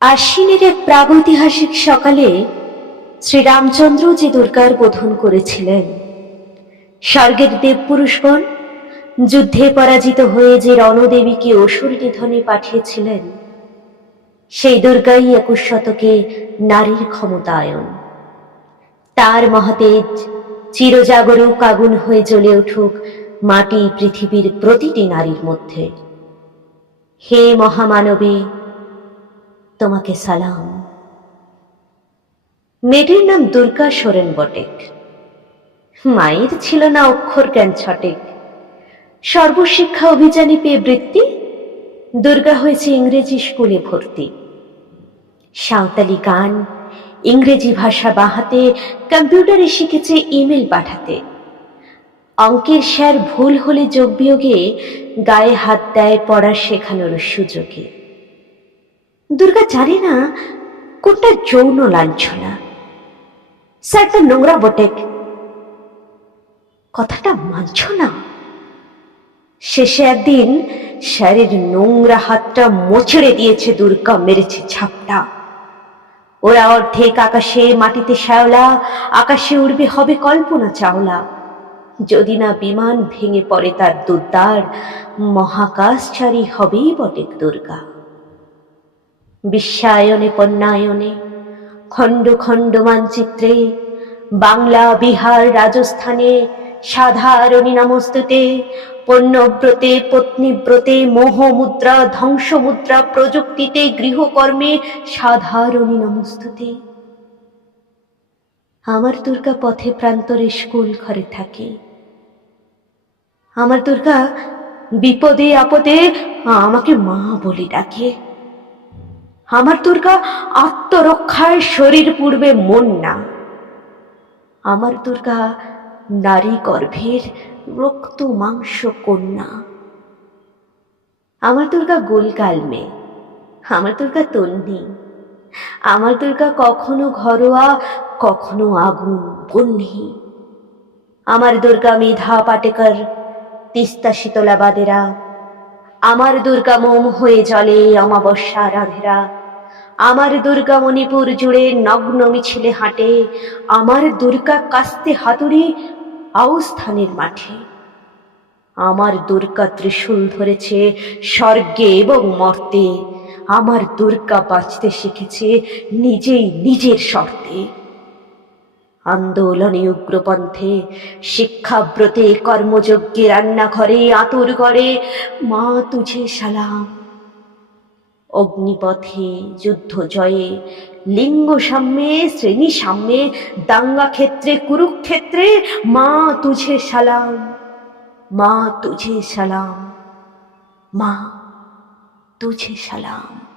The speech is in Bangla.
আশ্বিনের এক প্রাগৈতিহাসিক সকালে শ্রীরামচন্দ্র যে দুর্গার বোধন করেছিলেন, স্বর্গের দেবপুরুষগণ যুদ্ধে পরাজিত হয়ে যে রণদেবীকে অসুর নিধনে পাঠিয়েছিলেন, সেই দুর্গাই 21 শতকে নারীর ক্ষমতায়ন। তার মহাতেজ চিরজাগরুক আগুন হয়ে জ্বলে উঠুক মাটি পৃথিবীর প্রতিটি নারীর মধ্যে। হে মহামানবী, তোমাকে সালাম। মেয়েটির নাম দুর্গা সোরেন বটেক। মায়ের ছিল না অক্ষর জ্ঞান ছটেক। সর্বশিক্ষা অভিযানে পেয়ে বৃত্তি, দুর্গা হয়েছে ইংরেজি স্কুলে ভর্তি। সাঁওতালি গান, ইংরেজি ভাষা বাহাতে, কম্পিউটারে শিখেছে ইমেল পাঠাতে। অঙ্কের স্যার ভুল হলে যোগ বিয়োগে গায়ে হাত দেয় পড়া শেখানোর সুযোগে। দুর্গা জানে না কোনটা যৌন লাঞ্ছনা। স্যারটা নোংরা বটেক, কথাটা মানছ না? শেষে একদিন স্যারের নোংরা হাতটা মোচড়ে দিয়েছে দুর্গা, মেরেছে ঝাপটা। ওরা অর্ধেক আকাশে, মাটিতে শ্যাওলা, আকাশে উড়বে হবে কল্পনা চাওলা। যদি না বিমান ভেঙে পড়ে তার দুর্দার, মহাকাশচারী হবেই বটেক দুর্গা। বিশ্বায়নে পণ্যায়নে, খণ্ড খণ্ড মানচিত্রে, বাংলা, বিহার, রাজস্থানে সাধারণী নমস্তুতে, পণ্যব্রতে, পত্নীব্রতে, মোহমুদ্রা, ধ্বংসমুদ্রা, প্রযুক্তিতে, গৃহকর্মে সাধারণী নমস্তুতে। আমার দুর্গা পথে প্রান্তরে স্কুল ঘরে থাকে। আমার দুর্গা বিপদে আপদে আমাকে মা বলে ডাকে। আমার দুর্গা আত্মরক্ষায় শরীর পূর্বে মন না। আমার দুর্গা নারী গর্ভের রক্ত মাংস কন্যা। আমার দুর্গা গোলগাল মেয়ে, আমার দুর্গা তন্নি। আমার দুর্গা কখনো ঘরোয়া, কখনো আগুন বন্যী। আমার দুর্গা মেধা পাটেকর, তিস্তা শীতলা বাদেরা। আমার দুর্গা মোম হয়ে জলে অমাবস্যা রাধেরা। আমার দুর্গা মণিপুর জুড়ে নগ্ন মিছিলে হাঁটে। আমার দুর্গা কাস্তে হাতুড়ি আউস্থানের মাঠে। আমার দুর্গা ত্রিশূল ধরেছে স্বর্গে এবং মর্তে। আমার দুর্গা বাঁচতে শিখেছে নিজেই নিজের শর্তে। আন্দোলনে, উগ্রপন্থে, শিক্ষাব্রতে, কর্মযজ্ঞে, রান্নাঘরে, আঁতুর ঘরে মা তুঝে সালাম। অগ্নিপথে, যুদ্ধ জয়ে, লিঙ্গ সাম্যে, শ্রেণী সাম্যে, দাঙ্গা ক্ষেত্রে, কুরুক্ষেত্রে মা তুঝে সালাম, মা তুঝে সালাম, মা তুঝে সালাম।